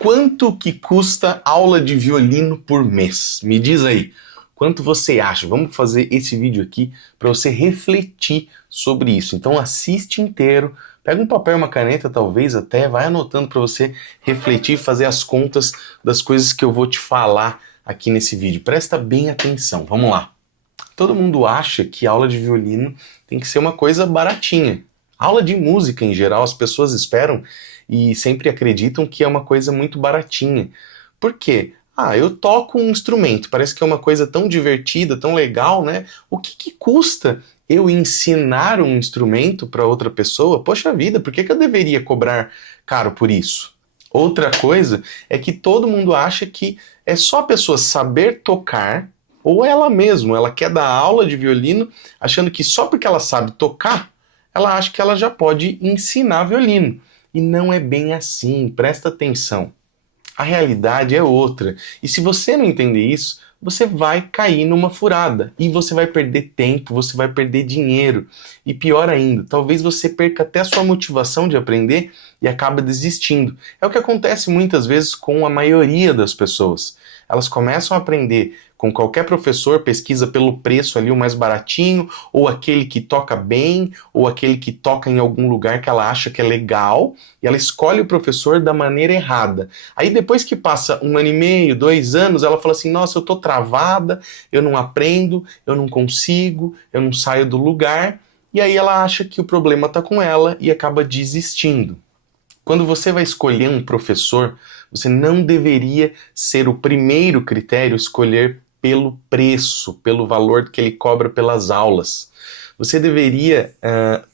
Quanto que custa aula de violino por mês? Me diz aí, quanto você acha? Vamos fazer esse vídeo aqui para você refletir sobre isso. Então assiste inteiro, pega um papel e uma caneta, talvez até, vai anotando para você refletir, fazer as contas das coisas que eu vou te falar aqui nesse vídeo. Presta bem atenção, vamos lá. Todo mundo acha que aula de violino tem que ser uma coisa baratinha. Aula de música, em geral, as pessoas esperam e sempre acreditam que é uma coisa muito baratinha. Por quê? Eu toco um instrumento, parece que é uma coisa tão divertida, tão legal, né? O que custa eu ensinar um instrumento para outra pessoa? Poxa vida, por que eu deveria cobrar caro por isso? Outra coisa é que todo mundo acha que é só a pessoa saber tocar, ou ela mesma, ela quer dar aula de violino, achando que só porque ela sabe tocar, ela acha que ela já pode ensinar violino. E não é bem assim, presta atenção. A realidade é outra. E se você não entender isso, você vai cair numa furada. E você vai perder tempo, você vai perder dinheiro. E pior ainda, talvez você perca até a sua motivação de aprender e acaba desistindo. É o que acontece muitas vezes com a maioria das pessoas. Elas começam a aprender com qualquer professor, pesquisa pelo preço ali, o mais baratinho, ou aquele que toca bem, ou aquele que toca em algum lugar que ela acha que é legal, e ela escolhe o professor da maneira errada. Aí depois que passa 1 ano e meio, 2 anos, ela fala assim, nossa, eu tô travada, eu não aprendo, eu não consigo, eu não saio do lugar, e aí ela acha que o problema tá com ela e acaba desistindo. Quando você vai escolher um professor, você não deveria ser o primeiro critério escolher pelo preço, pelo valor que ele cobra pelas aulas. Você deveria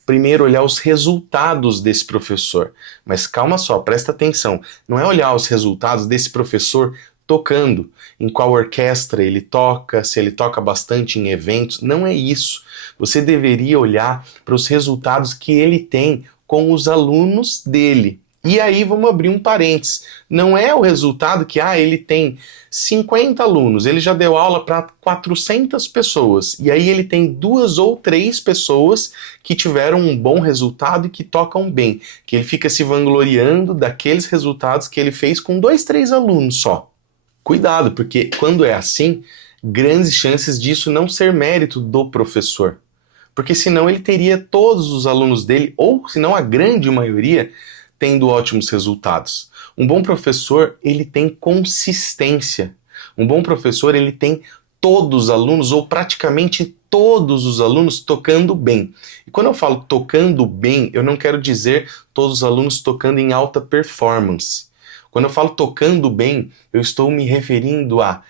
primeiro olhar os resultados desse professor. Mas calma só, presta atenção. Não é olhar os resultados desse professor tocando, em qual orquestra ele toca, se ele toca bastante em eventos. Não é isso. Você deveria olhar para os resultados que ele tem com os alunos dele. E aí vamos abrir um parênteses. Não é o resultado que ele tem 50 alunos, ele já deu aula para 400 pessoas, e aí ele tem 2 ou 3 pessoas que tiveram um bom resultado e que tocam bem, que ele fica se vangloriando daqueles resultados que ele fez com 2, 3 alunos só. Cuidado, porque quando é assim, grandes chances disso não ser mérito do professor. Porque senão ele teria todos os alunos dele, ou senão a grande maioria, tendo ótimos resultados. Um bom professor, ele tem consistência. Um bom professor, ele tem todos os alunos, ou praticamente todos os alunos, tocando bem. E quando eu falo tocando bem, eu não quero dizer todos os alunos tocando em alta performance. Quando eu falo tocando bem, eu estou me referindo a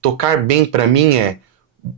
tocar bem para mim é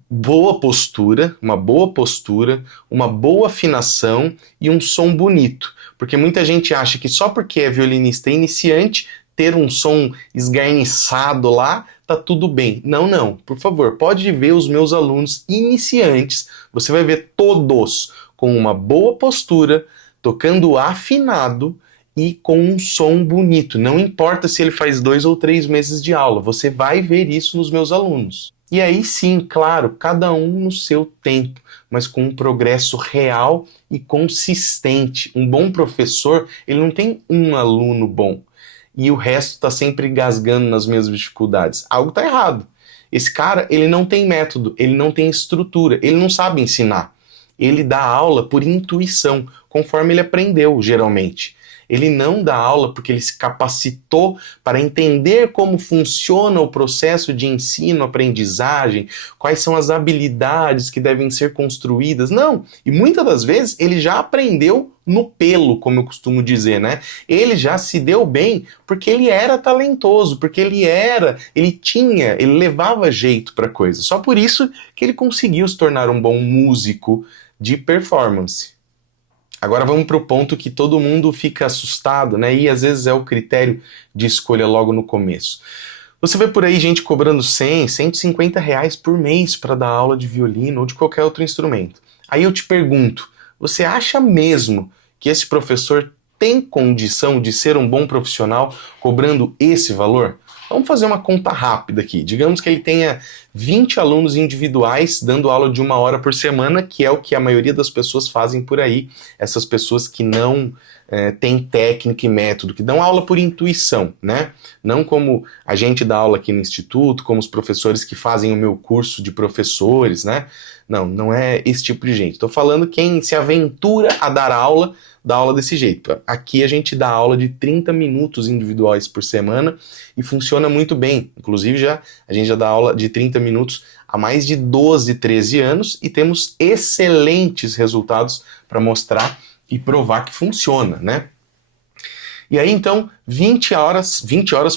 boa postura, uma boa afinação e um som bonito. Porque muita gente acha que só porque é violinista iniciante, ter um som esgarniçado lá, tá tudo bem. Não. Por favor, pode ver os meus alunos iniciantes, você vai ver todos com uma boa postura, tocando afinado e com um som bonito. Não importa se ele faz 2 ou 3 meses de aula, você vai ver isso nos meus alunos. E aí sim, claro, cada um no seu tempo, mas com um progresso real e consistente. Um bom professor, ele não tem um aluno bom e o resto está sempre gasgando nas mesmas dificuldades. Algo está errado. Esse cara, ele não tem método, ele não tem estrutura, ele não sabe ensinar. Ele dá aula por intuição, conforme ele aprendeu, geralmente. Ele não dá aula porque ele se capacitou para entender como funciona o processo de ensino, aprendizagem, quais são as habilidades que devem ser construídas. Não, e muitas das vezes ele já aprendeu no pelo, como eu costumo dizer, né? Ele já se deu bem porque ele era talentoso, porque ele levava jeito para coisa. Só por isso que ele conseguiu se tornar um bom músico de performance. Agora vamos para o ponto que todo mundo fica assustado, né? E às vezes é o critério de escolha logo no começo. Você vê por aí gente cobrando 100, 150 reais por mês para dar aula de violino ou de qualquer outro instrumento. Aí eu te pergunto, você acha mesmo que esse professor tem condição de ser um bom profissional cobrando esse valor? Vamos fazer uma conta rápida aqui. Digamos que ele tenha 20 alunos individuais dando aula de 1 hora por semana, que é o que a maioria das pessoas fazem por aí. Essas pessoas que não tem técnica e método, que dão aula por intuição, né? Não como a gente dá aula aqui no Instituto, como os professores que fazem o meu curso de professores, né? Não, não é esse tipo de gente. Estou falando quem se aventura a dar aula, dá aula desse jeito. Aqui a gente dá aula de 30 minutos individuais por semana e funciona muito bem. Inclusive, a gente já dá aula de 30 minutos há mais de 12, 13 anos e temos excelentes resultados para mostrar e provar que funciona, né? E aí, então, 20 horas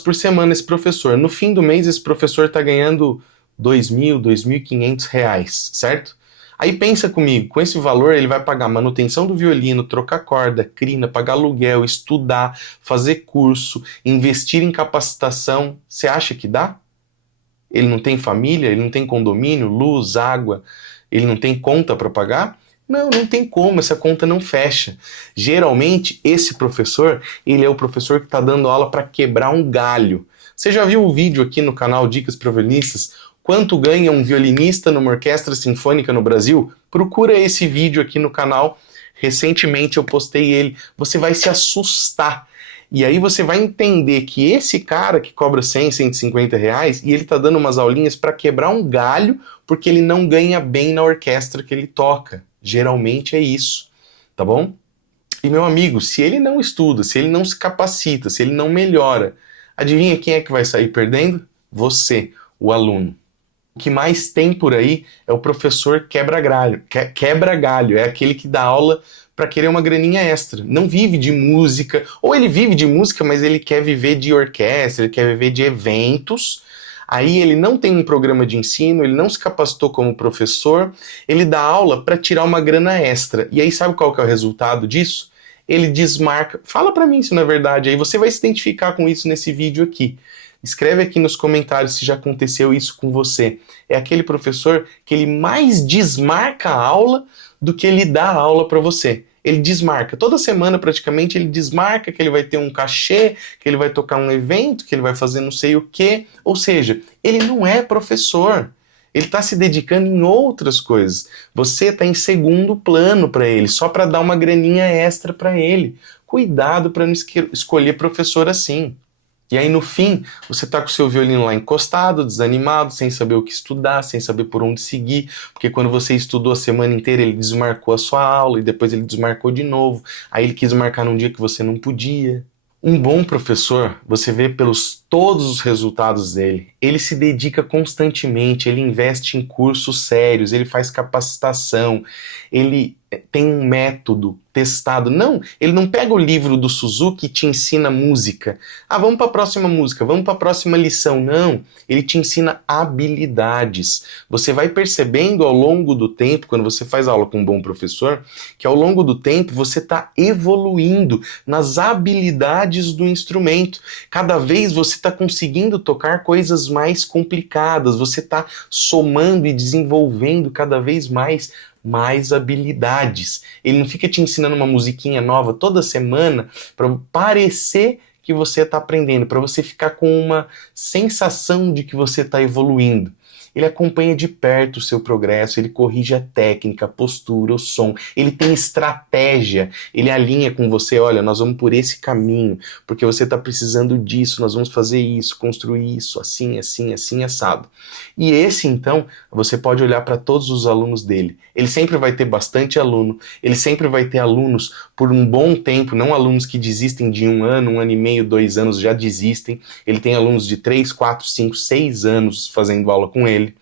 por semana esse professor. No fim do mês, esse professor está ganhando R$ 2.000, R$ 2.500, certo? Aí pensa comigo, com esse valor ele vai pagar manutenção do violino, trocar corda, crina, pagar aluguel, estudar, fazer curso, investir em capacitação. Você acha que dá? Ele não tem família, ele não tem condomínio, luz, água, ele não tem conta para pagar? Não, não tem como, essa conta não fecha. Geralmente, esse professor, ele é o professor que está dando aula para quebrar um galho. Você já viu o vídeo aqui no canal Dicas para Violinistas? Quanto ganha um violinista numa orquestra sinfônica no Brasil? Procura esse vídeo aqui no canal. Recentemente eu postei ele. Você vai se assustar. E aí você vai entender que esse cara que cobra 100, 150 reais, e ele está dando umas aulinhas para quebrar um galho, porque ele não ganha bem na orquestra que ele toca. Geralmente é isso, tá bom? E meu amigo, se ele não estuda, se ele não se capacita, se ele não melhora, adivinha quem é que vai sair perdendo? Você, o aluno. O que mais tem por aí é o professor quebra-galho. Quebra-galho, é aquele que dá aula para querer uma graninha extra. Não vive de música, ou ele vive de música, mas ele quer viver de orquestra, ele quer viver de eventos. Aí ele não tem um programa de ensino, ele não se capacitou como professor, ele dá aula para tirar uma grana extra. E aí sabe qual que é o resultado disso? Ele desmarca. Fala para mim se não é verdade, aí você vai se identificar com isso nesse vídeo aqui. Escreve aqui nos comentários se já aconteceu isso com você. É aquele professor que ele mais desmarca a aula do que ele dá a aula para você. Ele desmarca. Toda semana, praticamente, ele desmarca que ele vai ter um cachê, que ele vai tocar um evento, que ele vai fazer não sei o quê. Ou seja, ele não é professor. Ele está se dedicando em outras coisas. Você está em segundo plano para ele, só para dar uma graninha extra para ele. Cuidado para não escolher professor assim. E aí, no fim, você tá com o seu violino lá encostado, desanimado, sem saber o que estudar, sem saber por onde seguir, porque quando você estudou a semana inteira, ele desmarcou a sua aula, e depois ele desmarcou de novo, aí ele quis marcar num dia que você não podia. Um bom professor, você vê pelos todos os resultados dele, ele se dedica constantemente, ele investe em cursos sérios, ele faz capacitação, ele tem um método testado. Não, ele não pega o livro do Suzuki e te ensina música. Ah, vamos para a próxima música, vamos para a próxima lição. Não, ele te ensina habilidades. Você vai percebendo ao longo do tempo, quando você faz aula com um bom professor, que ao longo do tempo você está evoluindo nas habilidades do instrumento. Cada vez você está conseguindo tocar coisas mais complicadas, você está somando e desenvolvendo cada vez mais habilidades. Ele não fica te ensinando uma musiquinha nova toda semana para parecer que você está aprendendo, para você ficar com uma sensação de que você está evoluindo. Ele acompanha de perto o seu progresso, ele corrige a técnica, a postura, o som, ele tem estratégia, ele alinha com você, olha, nós vamos por esse caminho, porque você está precisando disso, nós vamos fazer isso, construir isso, assim, assim, assim, assado. E esse, então, você pode olhar para todos os alunos dele. Ele sempre vai ter bastante aluno, ele sempre vai ter alunos por um bom tempo, não alunos que desistem de 1 ano, 1 ano e meio, 2 anos, já desistem. Ele tem alunos de 3, 4, 5, 6 anos fazendo aula com ele.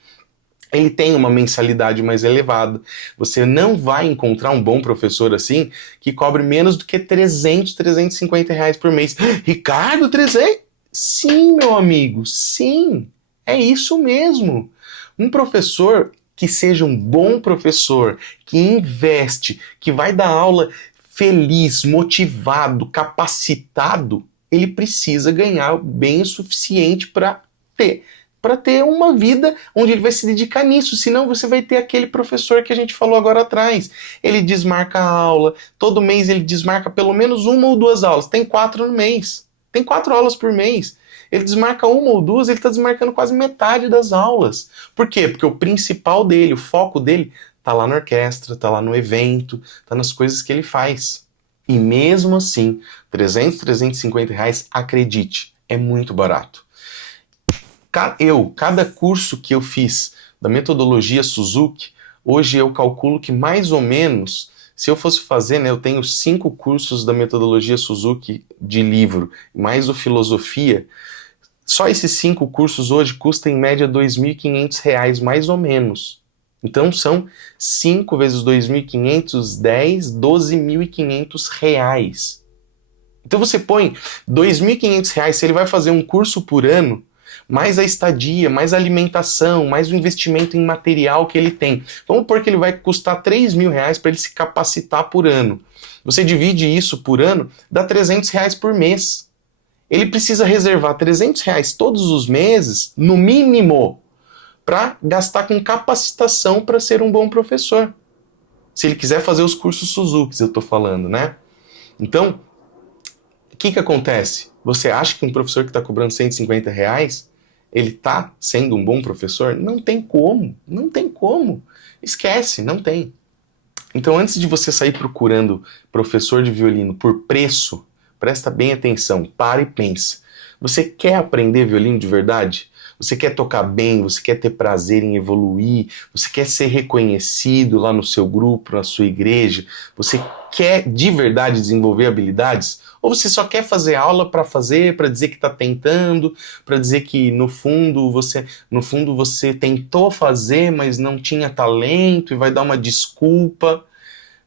Ele tem uma mensalidade mais elevada. Você não vai encontrar um bom professor assim que cobre menos do que 300, 350 reais por mês. Ricardo, 300? Sim, meu amigo, sim. É isso mesmo. Um professor que seja um bom professor, que investe, que vai dar aula feliz, motivado, capacitado, ele precisa ganhar bem o suficiente para ter uma vida onde ele vai se dedicar nisso, senão você vai ter aquele professor que a gente falou agora atrás. Ele desmarca a aula, todo mês ele desmarca pelo menos 1 ou 2 aulas, tem 4 no mês, tem 4 aulas por mês. Ele desmarca 1 ou 2, ele está desmarcando quase metade das aulas. Por quê? Porque o principal dele, o foco dele, está lá na orquestra, está lá no evento, está nas coisas que ele faz. E mesmo assim, 300, 350 reais, acredite, é muito barato. Cada curso que eu fiz da metodologia Suzuki, hoje eu calculo que mais ou menos, se eu fosse fazer, né, eu tenho 5 cursos da metodologia Suzuki de livro, mais o filosofia, só esses 5 cursos hoje custam em média R$ 2.500, mais ou menos. Então são 5 vezes 2.500, 10, R$ 12.500. Então você põe R$ 2.500, se ele vai fazer um curso por ano, mais a estadia, mais a alimentação, mais o investimento em material que ele tem. Vamos supor que ele vai custar R$ 3.000 para ele se capacitar por ano. Você divide isso por ano, dá R$ 300 por mês. Ele precisa reservar R$ 300 todos os meses, no mínimo, para gastar com capacitação para ser um bom professor. Se ele quiser fazer os cursos Suzuki, eu estou falando, né? Então, o que acontece? Você acha que um professor que está cobrando R$ 150, ele está sendo um bom professor? Não tem como, não tem como. Esquece, não tem. Então, antes de você sair procurando professor de violino por preço, presta bem atenção, para e pensa. Você quer aprender violino de verdade? Você quer tocar bem, você quer ter prazer em evoluir, você quer ser reconhecido lá no seu grupo, na sua igreja, você quer de verdade desenvolver habilidades? Ou você só quer fazer aula para fazer, para dizer que está tentando, para dizer que no fundo você tentou fazer, mas não tinha talento e vai dar uma desculpa?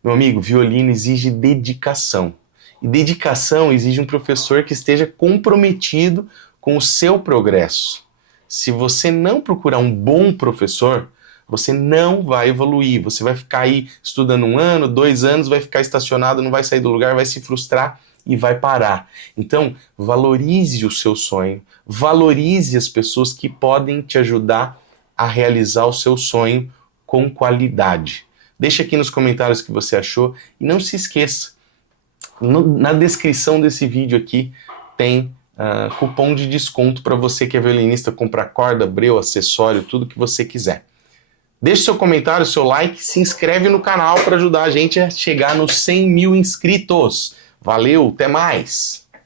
Meu amigo, violino exige dedicação. E dedicação exige um professor que esteja comprometido com o seu progresso. Se você não procurar um bom professor, você não vai evoluir. Você vai ficar aí estudando 1 ano, 2 anos, vai ficar estacionado, não vai sair do lugar, vai se frustrar e vai parar. Então, valorize o seu sonho, valorize as pessoas que podem te ajudar a realizar o seu sonho com qualidade. Deixa aqui nos comentários o que você achou e não se esqueça, na descrição desse vídeo aqui tem cupom de desconto para você que é violinista, comprar corda, breu, acessório, tudo que você quiser. Deixe seu comentário, seu like, se inscreve no canal para ajudar a gente a chegar nos 100 mil inscritos. Valeu, até mais!